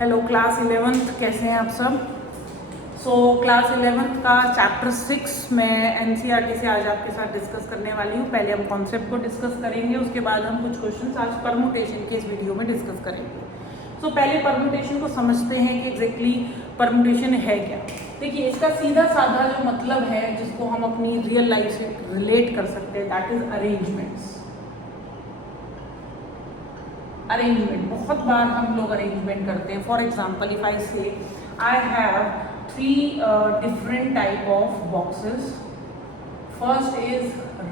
Hello class 11th, कैसे हैं आप सब। क्लास 11th का चैप्टर 6 मैं एनसीईआरटी से आज आपके साथ डिस्कस करने वाली हूँ। पहले हम कॉन्सेप्ट को डिस्कस करेंगे, उसके बाद हम कुछ क्वेश्चंस आज परमुटेशन के इस वीडियो में डिस्कस करेंगे। पहले परमुटेशन को समझते हैं कि एग्जैक्टली परमुटेशन है क्या। देखिए, इसका सीधा साधा जो मतलब है जिसको हम अपनी रियल लाइफ से रिलेट कर सकते हैं, दैट इज अरेंजमेंट्स। अरेंजमेंट, बहुत बार हम लोग अरेंजमेंट करते हैं। फॉर एग्जाम्पल, इफ आई से I have 3 different type of boxes. First is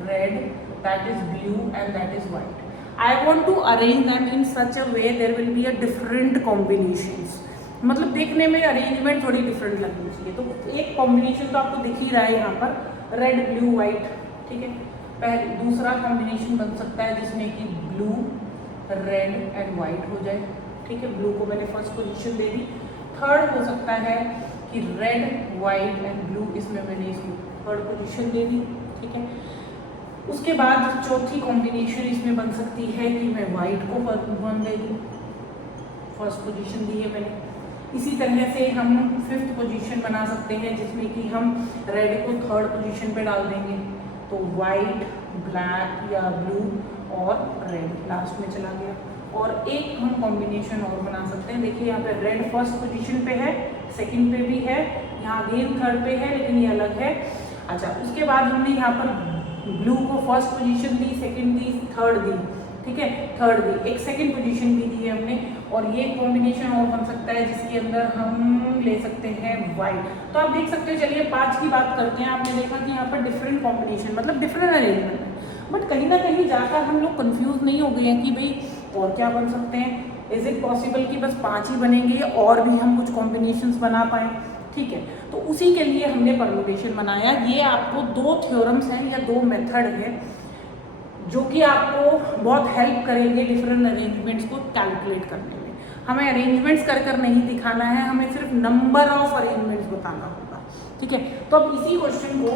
red, that is blue and that is white. I want to arrange them in such a way there will be a different combinations. मतलब देखने में arrangement थोड़ी different लगनी चाहिए। तो एक combination तो आपको दिख ही रहा है यहाँ पर, रेड ब्लू वाइट, ठीक है। पहले दूसरा कॉम्बिनेशन बन सकता है जिसमें कि ब्लू रेड एंड वाइट हो जाए, ठीक है। ब्लू को मैंने फर्स्ट पोजीशन दे दी। थर्ड हो सकता है कि रेड वाइट एंड ब्लू, इसमें मैंने इसको थर्ड पोजीशन दे दी, ठीक है। उसके बाद चौथी कॉम्बिनेशन इसमें बन सकती है कि मैं वाइट को वन दे दूँ, फर्स्ट पोजीशन दी है मैंने। इसी तरह से हम फिफ्थ पोजीशन बना सकते हैं जिसमें कि हम रेड को थर्ड पोजीशन पे डाल देंगे, तो वाइट ब्लैक या ब्लू और रेड लास्ट में चला गया। और एक हम कॉम्बिनेशन और बना सकते हैं। देखिए यहाँ पे रेड फर्स्ट पोजीशन पे है, सेकंड पे भी है, यहाँ अगेन थर्ड पे है, लेकिन ये अलग है। अच्छा, उसके बाद हमने यहाँ पर ब्लू को फर्स्ट पोजीशन दी, सेकंड दी, थर्ड दी, ठीक है, थर्ड दी, एक सेकंड पोजीशन भी दी है हमने। और ये कॉम्बिनेशन और बन सकता है जिसके अंदर हम ले सकते हैं वाइट। तो आप देख सकते हो। चलिए 5 की बात करते हैं। आपने देखा कि यहाँ पर डिफरेंट कॉम्बिनेशन मतलब डिफरेंट अरेंजमेंट है, बट कहीं ना कहीं जाकर हम लोग कंफ्यूज नहीं हो गए हैं कि भाई और क्या बन सकते हैं। इज इट पॉसिबल कि बस 5 ही बनेंगे और भी हम कुछ कॉम्बिनेशंस बना पाएँ, ठीक है। तो उसी के लिए हमने परम्यूटेशन बनाया। ये आपको 2 थ्योरम्स हैं या 2 मेथड है जो कि आपको बहुत हेल्प करेंगे डिफरेंट अरेंजमेंट्स को कैलकुलेट करने में। हमें अरेंजमेंट्स कर नहीं दिखाना है, हमें सिर्फ नंबर ऑफ अरेंजमेंट्स बताना होगा, ठीक है। तो अब इसी क्वेश्चन को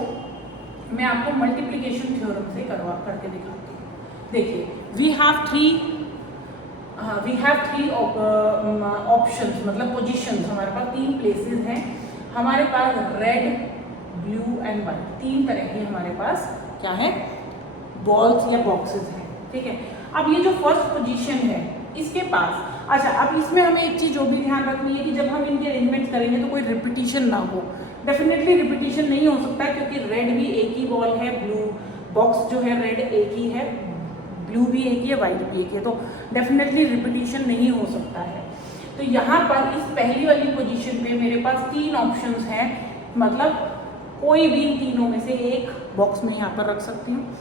मैं आपको मल्टीप्लिकेशन थ्योरम से करके दिखाती हूँ। देखिए, वी हैव थ्री ऑप्शंस, मतलब पोजीशंस। हमारे पास 3 प्लेसेस हैं। हमारे पास रेड ब्लू एंड वाइट 3 तरह की हमारे पास क्या है, बॉल्स या बॉक्सेस हैं, ठीक है। अब ये जो फर्स्ट पोजीशन है इसके पास, अच्छा, अब इसमें हमें एक चीज़ जो भी ध्यान रखनी है कि जब हम इनके अरेंजमेंट करेंगे तो कोई रिपीटिशन ना हो। डेफिनेटली रिपीटिशन नहीं हो सकता है क्योंकि रेड भी एक ही बॉल है, ब्लू बॉक्स जो है रेड एक ही है, ब्लू भी एक ही है, वाइट भी एक ही है, तो डेफिनेटली रिपीटिशन नहीं हो सकता है। तो यहाँ पर इस पहली वाली पोजीशन पे मेरे पास 3 ऑप्शंस हैं, मतलब कोई भी इन तीनों में से एक बॉक्स में यहाँ पर रख सकती हूँ।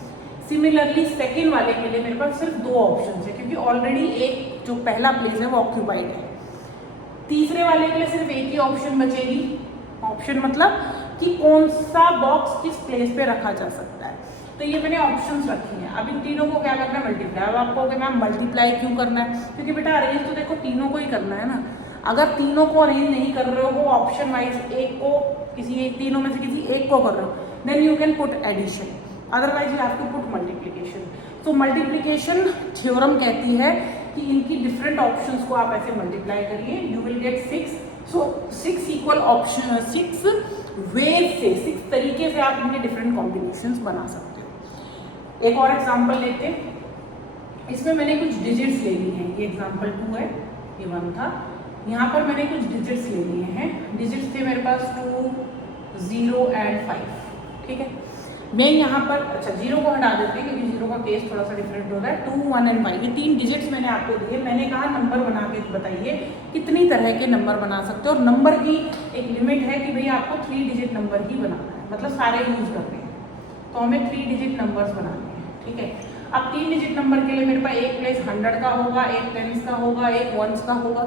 सिमिलरली सेकेंड वाले के लिए मेरे पास सिर्फ 2 ऑप्शंस है क्योंकि ऑलरेडी एक जो पहला प्लेस है वो ऑक्यूपाइड है। तीसरे वाले के लिए सिर्फ एक ही ऑप्शन बचेगी। ऑप्शन मतलब कि कौन सा बॉक्स किस प्लेस पे रखा जा सकता है। तो ये मैंने ऑप्शंस रखी हैं। अब इन तीनों को क्या करना है, मल्टीप्लाई। अब आपको कहोगे मैम मल्टीप्लाई क्यों करना है, क्योंकि बेटा अरेंज तो देखो तीनों को ही करना है ना। अगर तीनों को अरेंज नहीं कर रहे हो, ऑप्शन वाइज एक को तीनों में से किसी एक को कर रहे हो, then you can put addition, otherwise you have to put multiplication. तो मल्टीप्लिकेशन थ्योरम कहती है कि इनकी डिफरेंट ऑप्शंस को आप ऐसे मल्टीप्लाई करिए, you will get 6। So 6 equal option 6 ways से 6 तरीके से आप इनके डिफरेंट कॉम्बिनेशंस बना सकते हो। एक और एग्जांपल लेते हैं। इसमें मैंने कुछ डिजिट्स ले ली हैं। ये एग्जांपल 2 है, ये 1 था। यहाँ पर मैंने कुछ डिजिट्स ले लिए हैं। डिजिट्स थे मेरे पास 2, 0 एंड 5, ठीक है। मैं यहाँ पर, अच्छा 0 को हटा देते हैं क्योंकि 0 का केस थोड़ा सा डिफरेंट होता है। 2, 1 एंड 5 ये 3 डिजिट्स मैंने आपको दिए। मैंने कहा नंबर बना के बताइए कितनी तरह के नंबर बना सकते हो, और नंबर की एक लिमिट है कि भाई आपको 3 डिजिट नंबर ही बनाना है, मतलब सारे यूज करने हैं। तो हमें 3 डिजिट नंबर्स बनाने हैं, ठीक है। अब 3 डिजिट नंबर के लिए मेरे पास एक प्लेस 100 का होगा, एक 10s का होगा, एक 1s का होगा।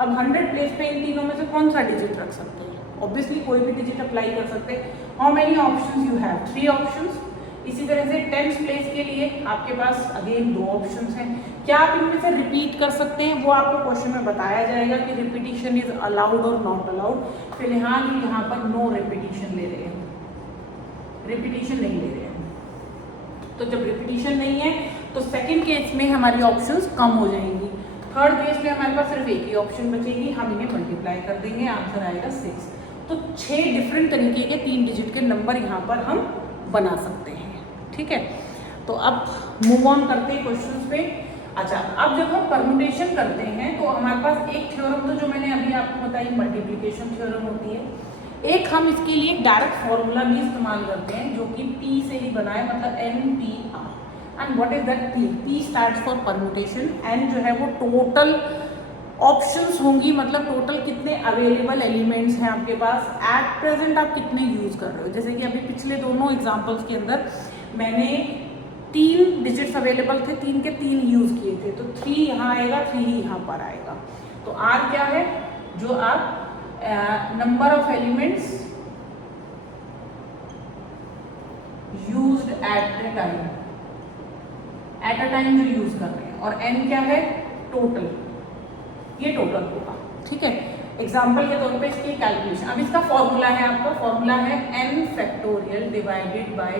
अब 100 प्लेस पे इन तीनों में से कौन सा डिजिट रख सकते हैं, ऑब्वियसली कोई भी डिजिट अप्लाई कर सकते हैं। How many options you have, 3 options. इसी तरह से 10th प्लेस के लिए आपके पास अगेन 2 ऑप्शंस हैं। क्या आप इनमें से रिपीट कर सकते हैं, वो आपको क्वेश्चन में बताया जाएगा कि रिपीटिशन इज अलाउड और नॉट अलाउड। फिलहाल यहाँ पर नो रिपीटिशन ले रहे हैं, रिपीटिशन नहीं ले रहे हैं। तो जब रिपीटिशन नहीं है तो सेकंड केस में हमारी ऑप्शंस कम हो जाएंगी। थर्ड केस में हमारे पास सिर्फ एक ही ऑप्शन बचेगी, हम इन्हें मल्टीप्लाई कर देंगे, आंसर आएगा 6। तो 6 डिफरेंट तरीके के 3 डिजिट के नंबर यहाँ पर हम बना सकते हैं। ठीक है, तो अब मूव ऑन करते हैं क्वेश्चंस पे। अच्छा, अब जब हम परम्यूटेशन करते हैं तो हमारे पास एक थ्योरम तो जो मैंने अभी आपको बताई मल्टीप्लिकेशन थ्योरम होती है, एक हम इसके लिए डायरेक्ट फॉर्मूला भी इस्तेमाल करते हैं जो कि P से ही बना है, मतलब NPR। And what is that P? P stands for permutation, N जो है वो टोटल ऑप्शंस होंगी, मतलब टोटल कितने अवेलेबल एलिमेंट्स हैं आपके पास, एट प्रेजेंट आप कितने यूज़ कर रहे हो। जैसे कि अभी पिछले दोनों एग्जाम्पल्स के अंदर मैंने 3 डिजिट्स अवेलेबल थे, 3 के 3 यूज़ किए थे, तो 3 यहाँ आएगा, 3 यहाँ पर आएगा। तो R क्या है? जो आप number of elements used at a time जो यूज कर रहे हैं, और N क्या है? टोटल, ये टोटल होगा। ठीक है, एग्जाम्पल के तौर पे इसकी कैलकुलेशन, अब इसका फॉर्मूला है, आपका फॉर्मूला है n factorial divided by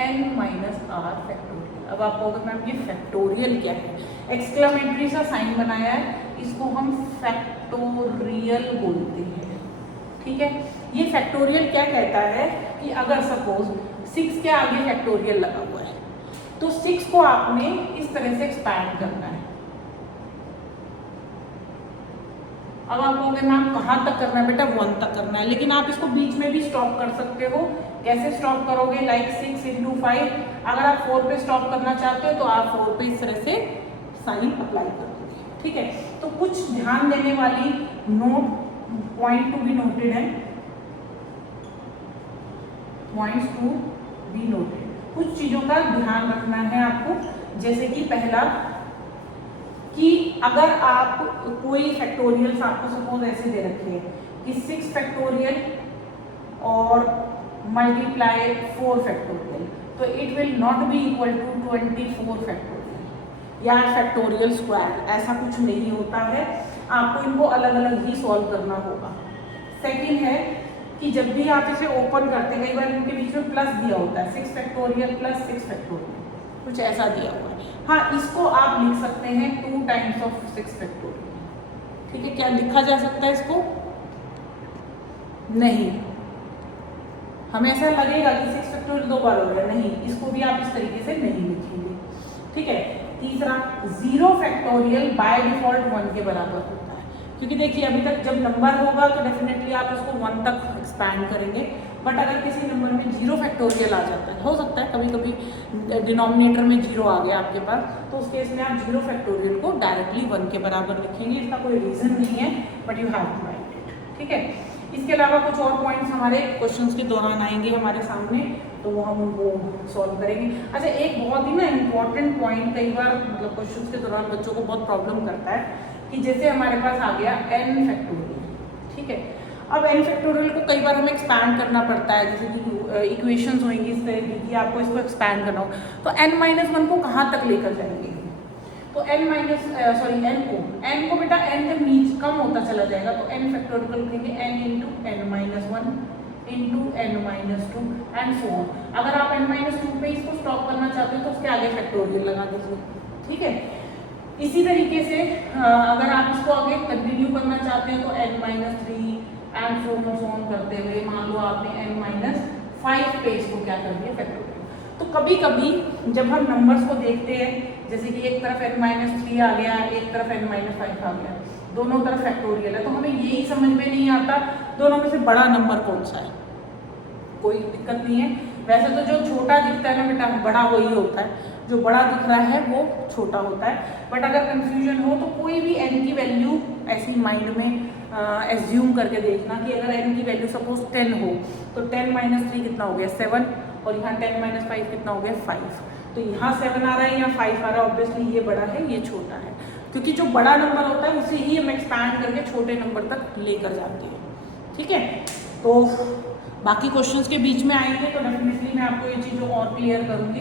n minus r factorial. अब आप कहोगे मैम ये फैक्टोरियल क्या है? एक्सक्लेमेटरी सा साइन बनाया है, इसको हम फैक्टोरियल बोलते हैं। ठीक है, ये फैक्टोरियल क्या कहता है कि अगर सपोज 6 के आगे फैक्टोरियल लगा हुआ है तो 6 को आपने इस तरह से एक्सपैंड करना है। अब आप कहोगे मैम कहाँ तक करना है? बेटा 1 तक करना है, लेकिन आप इसको बीच में भी स्टॉप कर सकते हो। कैसे स्टॉप करोगे? लाइक 6 × 5। अगर आप 4 पे स्टॉप करना चाहते हो तो आप 4 पे इस तरह से साइन अप्लाई कर दोगे। ठीक है, तो कुछ ध्यान देने वाली पॉइंट टू बी नोटेड है, पॉइंट्स टू बी नोटेड। कुछ चीजों का ध्यान रखना है आपको, जैसे कि पहला कि अगर आप कोई फैक्टोरियल आपको सपोज ऐसे दे रखे हैं कि 6 फैक्टोरियल और मल्टीप्लाई 4 फैक्टोरियल, तो it will not be equal to 24 factorial या फैक्टोरियल स्क्वायर, ऐसा कुछ नहीं होता है। आपको इनको अलग अलग ही सॉल्व करना होगा। सेकेंड है कि जब भी आप इसे ओपन करते हैं, कई बार इनके बीच में प्लस दिया होता है, 6 फैक्टोरियल प्लस 6 फैक्टोरियल, कुछ ऐसा दिया हुआ है। हाँ, इसको आप लिख सकते हैं 2 टाइम्स ऑफ 6 फैक्टोरियल। ठीक है, क्या लिखा जा सकता है इसको? नहीं, हमें ऐसा लगेगा कि 6 फैक्टोरियल 2 बार हो गया, नहीं, इसको भी आप इस तरीके से नहीं लिखेंगे। ठीक है, तीसरा 0 फैक्टोरियल बाय डिफॉल्ट 1 के बराबर होता है, क्योंकि देखिए अभी तक जब नंबर होगा तो डेफिनेटली आप उसको 1 तक एक्सपैंड करेंगे, बट अगर किसी नंबर में 0 फैक्टोरियल आ जाता है, हो सकता है कभी कभी डिनोमिनेटर में 0 आ गया आपके पास, तो उस केस में आप 0 फैक्टोरियल को डायरेक्टली 1 के बराबर लिखेंगे। इसका कोई रीज़न नहीं है, but you have to write it. ठीक है, इसके अलावा कुछ और पॉइंट्स हमारे क्वेश्चंस के दौरान आएंगे हमारे सामने, तो वो हम उनको सॉल्व करेंगे। अच्छा, एक बहुत ही ना इम्पॉर्टेंट पॉइंट कई बार मतलब क्वेश्चंस के दौरान बच्चों को बहुत प्रॉब्लम करता है कि जैसे हमारे पास आ गया n फैक्टोरियल। ठीक है, अब n फैक्टोरियल को कई बार हमें एक्सपैंड करना पड़ता है, जैसे कि इक्वेशंस होंगी इस तरह की, आपको इसको एक्सपैंड करना हो, तो n-1 को कहाँ तक लेकर जाएंगे? तो n को बेटा n जब नीचे कम होता चला जाएगा तो n फैक्टोरियल को लिखेंगे n × n-1 × n-2 and so on. अगर आप n-2 पे इसको स्टॉप करना चाहते हो तो उसके आगे फैक्टोरियल लगा दीजिए। ठीक है, इसी तरीके से अगर आप इसको आगे कंटिन्यू करना चाहते हैं तो n-3 एंड सो ऑन करते हुए मान लो आपने n-5 पे इसको क्या कर दिया? फैक्टोरियल। तो कभी कभी जब हम नंबर्स को देखते हैं, जैसे कि एक तरफ n-3 आ गया, एक तरफ n-5 आ गया, दोनों तरफ फैक्टोरियल है, तो हमें यही समझ में नहीं आता दोनों में से बड़ा नंबर कौन सा है। कोई दिक्कत नहीं है, वैसे तो जो छोटा दिखता है ना बेटा, बड़ा वही होता है, जो बड़ा दिख रहा है वो छोटा होता है। बट अगर कंफ्यूजन हो तो कोई भी n की वैल्यू ऐसी माइंड में एज्यूम करके देखना कि अगर n की वैल्यू सपोज 10 हो तो 10-3 कितना हो गया? 7, और यहाँ 10-5 कितना हो गया? 5। तो यहाँ 7 आ रहा है, यहाँ 5 आ रहा है, ऑब्वियसली ये बड़ा है, ये छोटा है, क्योंकि जो बड़ा नंबर होता है उसे ही हम एक्सपैंड करके छोटे नंबर तक लेकर जाते हैं। ठीक है, तो बाकी क्वेश्चंस के बीच में आएंगे तो डेफिनेटली मैं आपको ये चीज़ें और क्लियर करूँगी।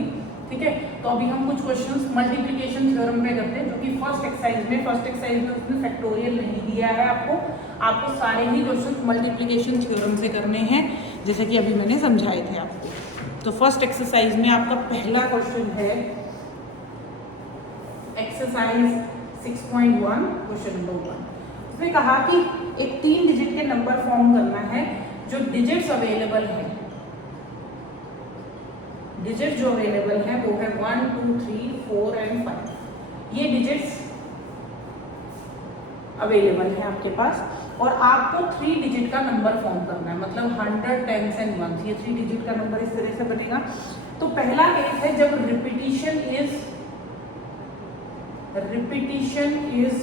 ठीक है, तो अभी हम कुछ क्वेश्चंस मल्टीप्लिकेशन थ्योरम पे करते हैं, जो कि फर्स्ट एक्सरसाइज में उसमें फैक्टोरियल नहीं दिया है आपको सारे ही क्वेश्चंस मल्टीप्लिकेशन थ्योरम से करने हैं, जैसे कि अभी मैंने समझाए थे आपको। तो फर्स्ट एक्सरसाइज में आपका पहला क्वेश्चन है एक्सरसाइज 6.1 क्वेश्चन नंबर 1। उसने कहा कि एक 3 डिजिट के नंबर फॉर्म करना है जो डिजिट्स अवेलेबल है, डिजिट जो अवेलेबल है वो है 1, 2, 3, 4 एंड 5। ये डिजिट्स अवेलेबल है आपके पास और आपको 3 डिजिट का नंबर फॉर्म करना है, मतलब 100, 10 एंड 1। ये 3 डिजिट का नंबर इस तरह से बनेगा। तो पहला केस है जब रिपीटिशन इज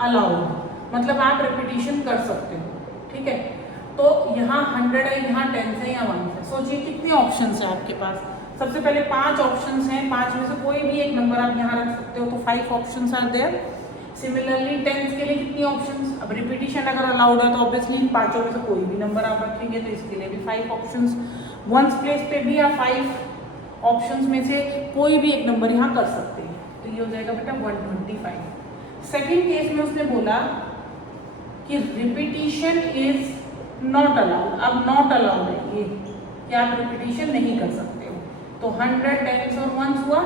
अलाउड, मतलब आप रिपीटिशन कर सकते हो, ठीक है। तो यहाँ 100 है, यहाँ 10 है या 1 है। सोचिए कितने ऑप्शंस है आपके पास। सबसे पहले 5 ऑप्शंस हैं, 5 में से कोई भी एक नंबर आप यहाँ रख सकते हो, तो 5 ऑप्शंस आर देयर। सिमिलरली 10 के लिए कितनी ऑप्शंस, अब रिपीटिशन अगर अलाउड है तो ऑब्वियसली इन 5 में से कोई भी नंबर आप रखेंगे, तो इसके लिए भी 5 ऑप्शंस। वंस प्लेस पे भी आप 5 ऑप्शंस में से कोई भी एक नंबर यहाँ कर सकते हैं, तो ये हो जाएगा बेटा 125। सेकेंड केस में उसने बोला कि रिपीटिशन इज नॉट अलाउड। अब नॉट अलाउड है ये कि आप रिपीटिशन नहीं कर सकते हो, तो 100, 10 और 1 हुआ।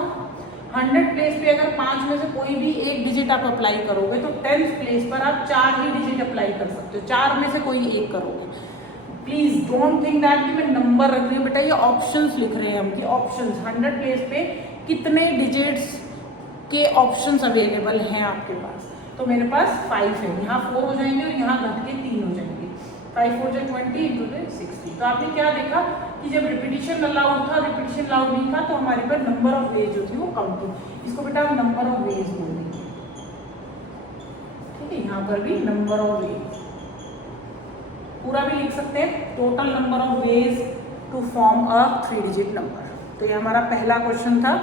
100 प्लेस पे अगर 5 में से कोई भी एक डिजिट आप अप्लाई करोगे तो 10th प्लेस पर आप 4 ही डिजिट अप्लाई कर सकते हो, 4 में से कोई एक करोगे। प्लीज डोंट थिंक दैट कि मैं नंबर रख रही हूँ बेटा, ये ऑप्शंस लिख रहे हैं हम कि ऑप्शंस 100 प्लेस पे कितने डिजिट्स के ऑप्शंस अवेलेबल हैं आपके पास। तो मेरे पास 5 है, यहाँ 4 हो जाएंगे और यहाँ घट के 3 हो जाएंगे। 5 4 20 × 60। तो आपने क्या देखा कि जब रिपीटिशन अलाउड था, रिपीटिशन अलाउड नहीं था, तो हमारे पास नंबर ऑफ वेज जो थी वो कम थी। इसको बेटा हम नंबर ऑफ वेज बोल देंगे, ठीक है। यहाँ पर भी नंबर ऑफ वेज पूरा भी लिख सकते हैं, total number of ways to form a 3 digit number. तो ये हमारा पहला क्वेश्चन था।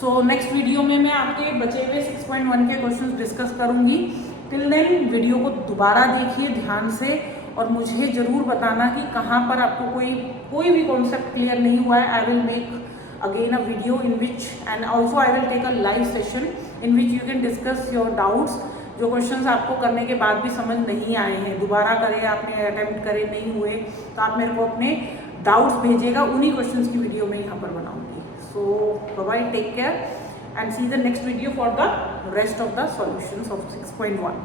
सो नेक्स्ट वीडियो में मैं आपके बचे हुए 6.1 के क्वेश्चंस डिस्कस करूंगी। टिल देन वीडियो को दोबारा देखिए ध्यान से और मुझे ज़रूर बताना कि कहाँ पर आपको कोई भी कॉन्सेप्ट क्लियर नहीं हुआ है। I will make again a video in which and also I will take a live session in which you can discuss your doubts. जो क्वेश्चंस आपको करने के बाद भी समझ नहीं आए हैं, दोबारा करें, आपने अटेम्प्ट करे नहीं हुए, तो आप मेरे को अपने डाउट्स भेजिएगा, उन्हीं क्वेश्चंस की वीडियो मैं यहाँ पर बनाऊंगी। So bye, take care and see the next video for the rest of the solutions of 6.1।